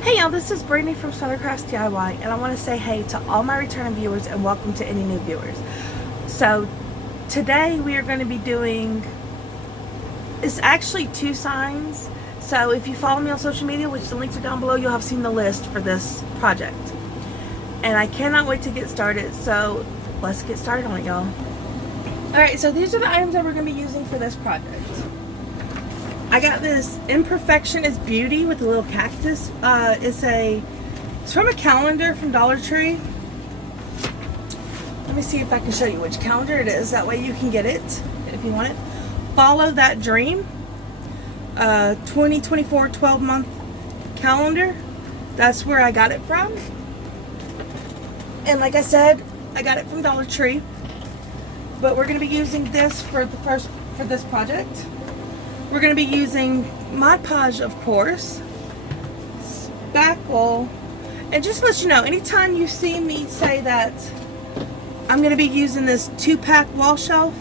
Hey y'all, this is Brittany from Crafts DIY, and I want to say hey to all my returning viewers and welcome to any new viewers. So today we are going to be doing, it's actually 2 signs. So if you follow me on social media, which the links are down below, you'll have seen the list for this project. And I cannot wait to get started, so let's get started on it, y'all. Alright, so these are the items that we're going to be using for this project. I got this Imperfection is Beauty with a little cactus. It's from a calendar from Dollar Tree. Let me see if I can show you which calendar it is. That way you can get it if you want it. Follow That Dream. 2024 12-month calendar. That's where I got it from. And like I said, I got it from Dollar Tree. But we're going to be using this for this project. We're going to be using Mod Podge, of course, spackle, and just to let you know, anytime you see me say that I'm going to be using this 2-pack wall shelf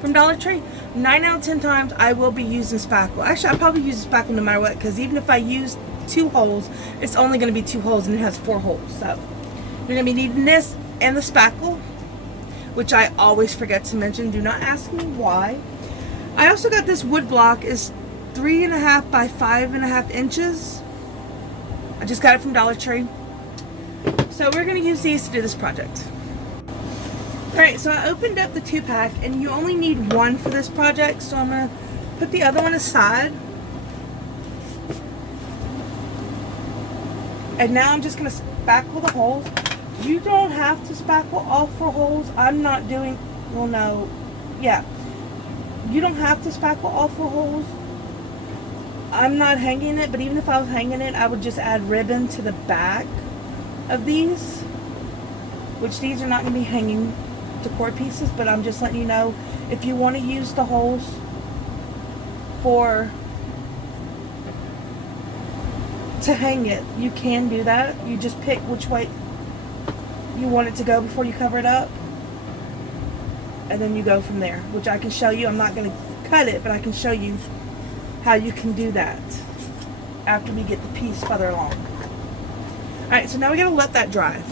from Dollar Tree, 9 out of 10 times I will be using spackle. Actually, I'll probably use spackle no matter what, because even if I use 2 holes, it's only going to be 2 holes and it has 4 holes. So you're going to be needing this and the spackle, which I always forget to mention. Do not ask me why. I also got this wood block. It's 3.5 by 5.5 inches. I just got it from Dollar Tree. So we're going to use these to do this project. Alright, so I opened up the 2-pack, and you only need 1 for this project, so I'm going to put the other one aside. And now I'm just going to spackle the holes. You don't have to spackle all 4 holes. I'm not doing, well no, yeah. You don't have to spackle all 4 holes. I'm not hanging it, but even if I was hanging it, I would just add ribbon to the back of these, which these are not going to be hanging decor pieces, but I'm just letting you know, if you want to use the holes to hang it, you can do that. You just pick which way you want it to go before you cover it up. And then you go from there, which I can show you. I'm not going to cut it, but I can show you how you can do that after we get the piece further along. Alright, so now we got to let that dry.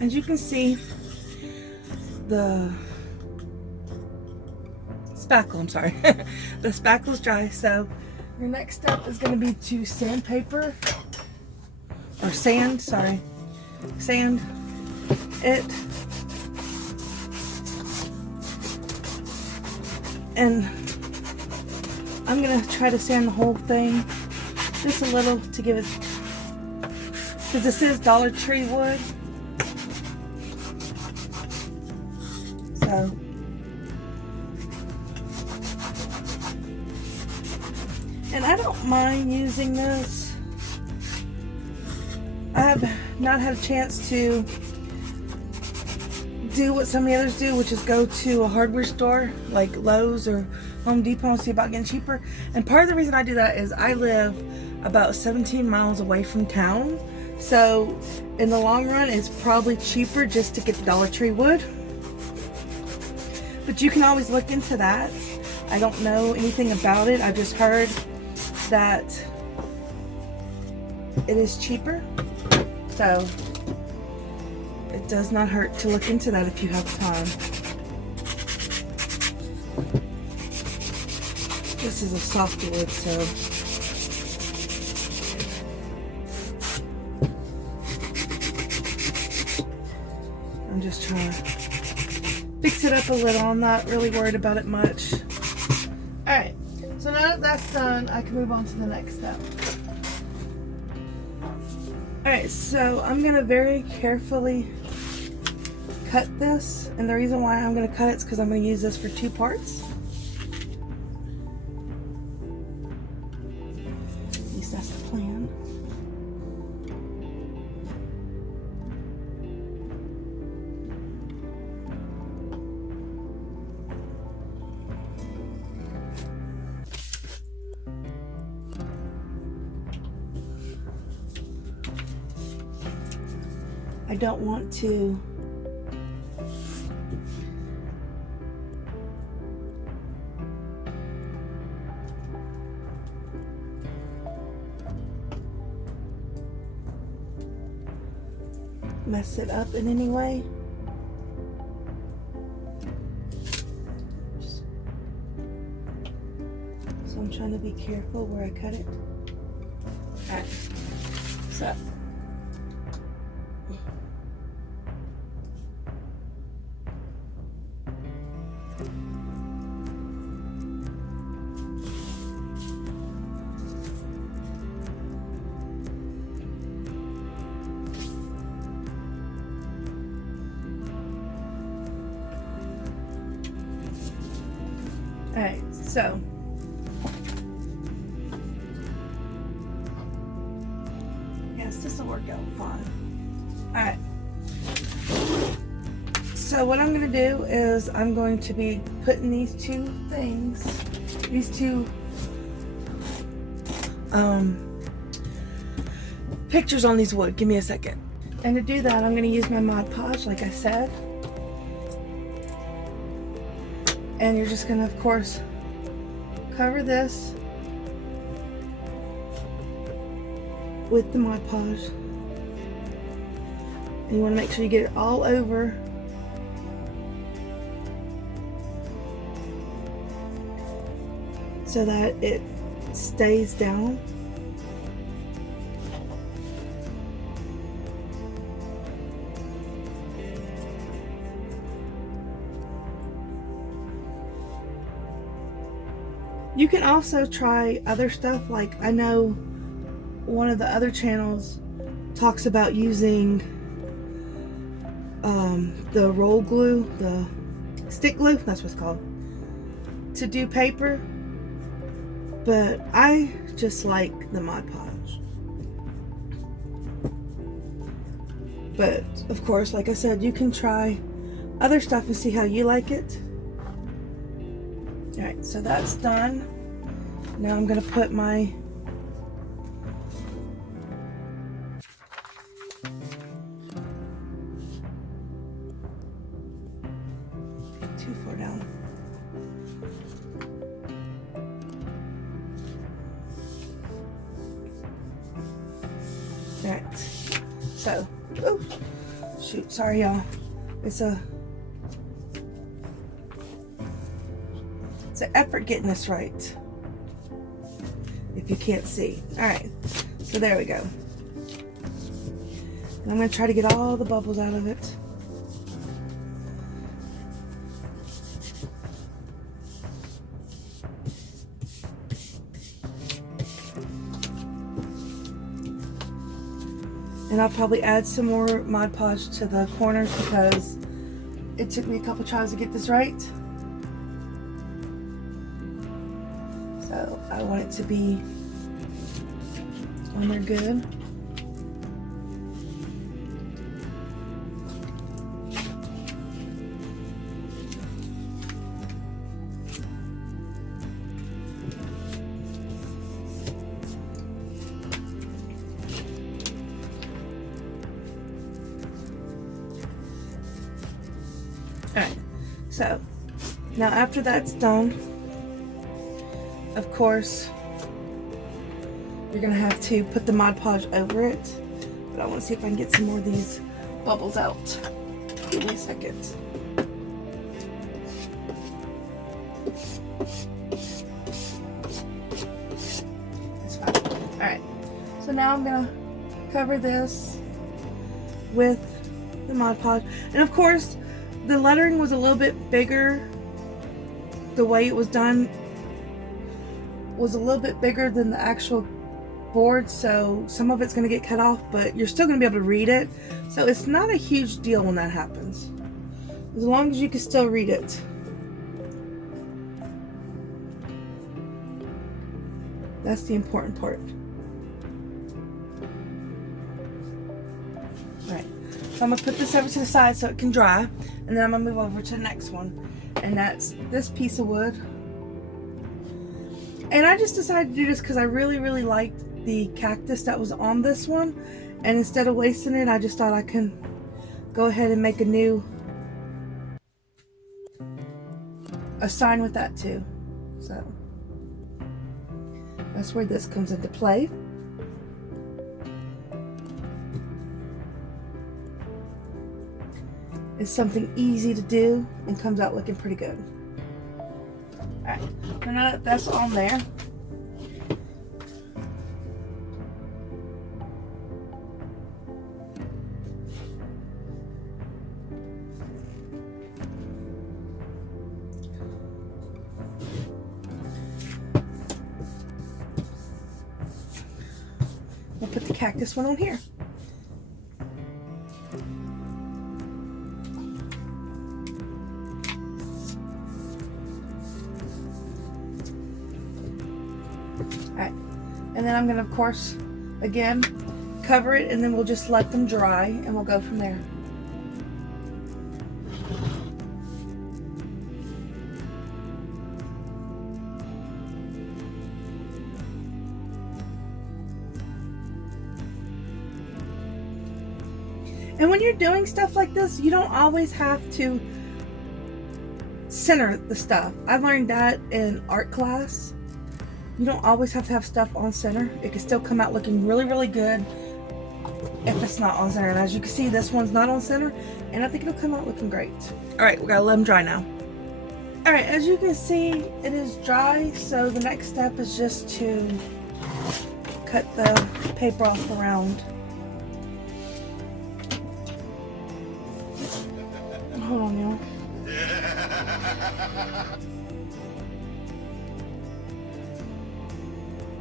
As you can see, the spackle, I'm sorry, the spackle's dry. So your next step is going to be to sand it. And I'm going to try to sand the whole thing just a little to give it, because this is Dollar Tree wood. So and I don't mind using this. I have not had a chance to do what some of the others do, which is go to a hardware store like Lowe's or Home Depot and see about getting cheaper. And part of the reason I do that is I live about 17 miles away from town, so in the long run it's probably cheaper just to get the Dollar Tree wood. But you can always look into that. I don't know anything about it. I just heard that it is cheaper, so it does not hurt to look into that if you have time. This is a soft wood, so I'm just trying to fix it up a little. I'm not really worried about it much. Alright, so now that that's done, I can move on to the next step. Alright, so I'm going to very carefully cut this, and the reason why I'm going to cut it is because I'm going to use this for 2 parts. At least that's the plan. I don't want to mess it up in any way. So I'm trying to be careful where I cut it. Alright, so alright, so yes, this will work out fine. Alright, so what I'm going to do is I'm going to be putting these two things, these two pictures on these wood. Give me a second. And to do that, I'm going to use my Mod Podge, like I said. And you're just going to, of course, cover this with the Mod Podge. And you want to make sure you get it all over. So that it stays down. You can also try other stuff, like I know one of the other channels talks about using the roll glue, the stick glue, that's what it's called, to do paper, but I just like the Mod Podge. But of course, like I said, you can try other stuff and see how you like it. Alright, so that's done. Now I'm going to put my too far down. Alright, so, oh, shoot, sorry y'all. It's an effort getting this right, if you can't see. Alright, so there we go. And I'm going to try to get all the bubbles out of it. And I'll probably add some more Mod Podge to the corners because it took me a couple tries to get this right. So I want it to be on there good. Alright, so now after that's done, of course, you're going to have to put the Mod Podge over it. But I want to see if I can get some more of these bubbles out. Give me a second. It's fine. Alright, so now I'm going to cover this with the Mod Podge. And of course, the lettering was a little bit bigger. The way it was done was a little bit bigger than the actual board, so some of it's going to get cut off, but you're still going to be able to read it. So it's not a huge deal when that happens, as long as you can still read it. That's the important part. Alright, so I'm going to put this over to the side so it can dry, and then I'm going to move over to the next one, and that's this piece of wood. And I just decided to do this because I really, really liked the cactus that was on this one, and instead of wasting it, I just thought I can go ahead and make a sign with that too. So that's where this comes into play. It's something easy to do and comes out looking pretty good. Alright, now that that's on there, we'll put the cactus one on here. Alright, and then I'm going to, of course, again, cover it, and then we'll just let them dry, and we'll go from there. And when you're doing stuff like this, you don't always have to center the stuff. I learned that in art class. You don't always have to have stuff on center. It can still come out looking really, really good if it's not on center. And as you can see, this one's not on center, and I think it'll come out looking great. All right, we gotta let them dry now. All right, as you can see, it is dry. So the next step is just to cut the paper off around. Hold on, y'all.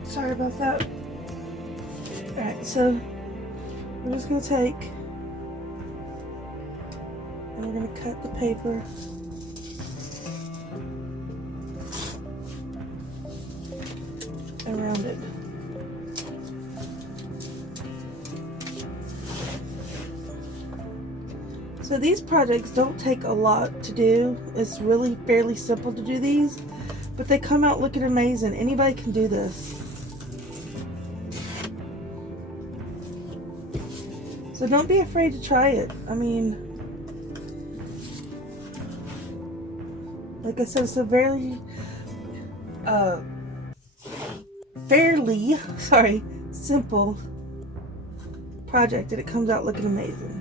Sorry about that. Alright, so we're just going to take and we're going to cut the paper around it. So these projects don't take a lot to do. It's really fairly simple to do these, but they come out looking amazing. Anybody can do this. So don't be afraid to try it. I mean, like I said, it's a fairly simple project, and it comes out looking amazing.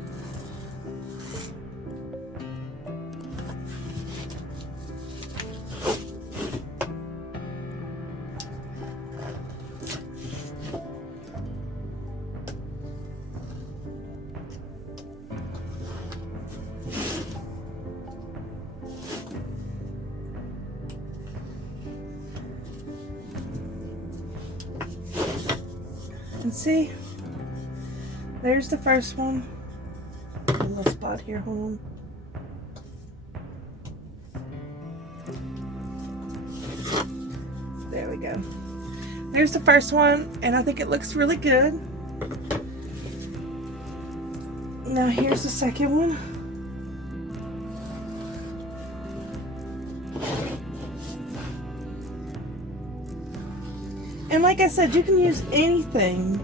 And see, there's the first one. A little spot here, hold on. There we go. There's the first one, and I think it looks really good. Now here's the second one. And like I said, you can use anything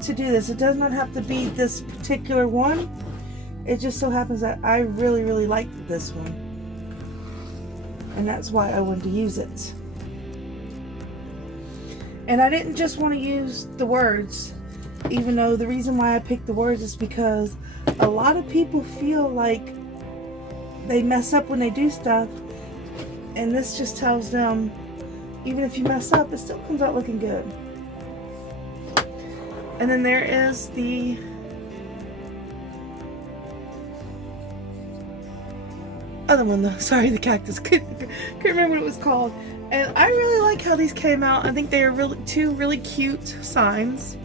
to do this. It does not have to be this particular one. It just so happens that I really, really like this one. And that's why I wanted to use it. And I didn't just want to use the words, even though the reason why I picked the words is because a lot of people feel like they mess up when they do stuff. And this just tells them, even if you mess up, it still comes out looking good. And then there is the other one though. Sorry, the cactus. Couldn't remember what it was called. And I really like how these came out. I think they are two really cute signs.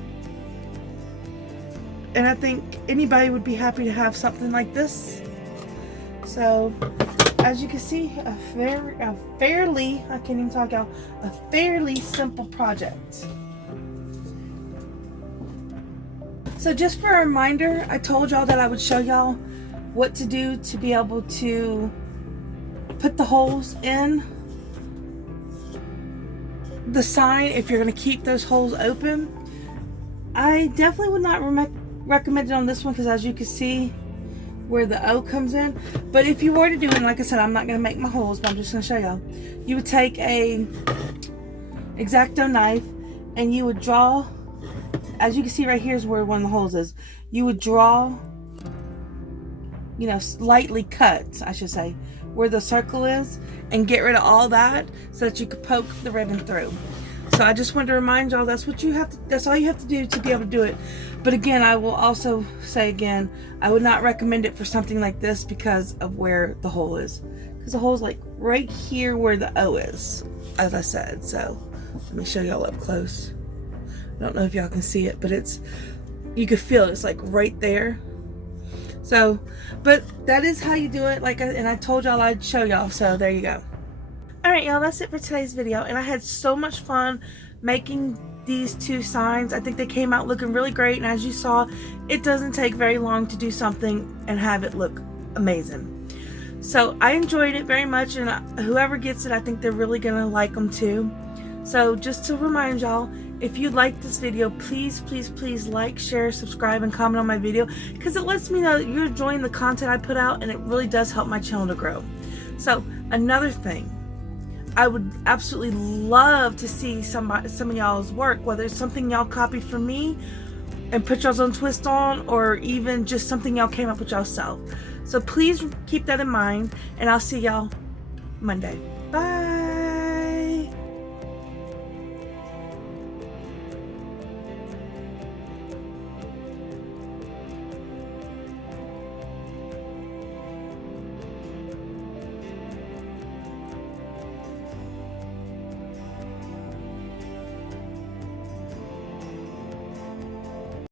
And I think anybody would be happy to have something like this. So, as you can see, a fairly, I can't even talk out, a fairly simple project. So just for a reminder, I told y'all that I would show y'all what to do to be able to put the holes in the sign if you're going to keep those holes open. I definitely would not recommend it on this one because as you can see, where the O comes in. But if you were to do it, like I said, I'm not going to make my holes, but I'm just going to show y'all. You would take a X-Acto knife and you would draw, as you can see right here is where one of the holes is. You would draw, you know, slightly cut, I should say, where the circle is, and get rid of all that so that you could poke the ribbon through. So I just wanted to remind y'all that's what you have to, that's all you have to do to be able to do it. But again, I will also say again, I would not recommend it for something like this because of where the hole is. Because the hole is like right here where the O is, as I said. So let me show y'all up close. I don't know if y'all can see it, but it's, you can feel it. It's like right there. So, but that is how you do it. And I told y'all I'd show y'all. So there you go. Alright y'all, that's it for today's video, and I had so much fun making these two signs. I think they came out looking really great, and as you saw, it doesn't take very long to do something and have it look amazing. So I enjoyed it very much, and whoever gets it, I think they're really going to like them too. So just to remind y'all, if you like this video, please, please, please like, share, subscribe, and comment on my video, because it lets me know that you're enjoying the content I put out, and it really does help my channel to grow. So another thing, I would absolutely love to see some of y'all's work, whether it's something y'all copied from me and put y'all's own twist on, or even just something y'all came up with yourself. So please keep that in mind, and I'll see y'all Monday. Bye.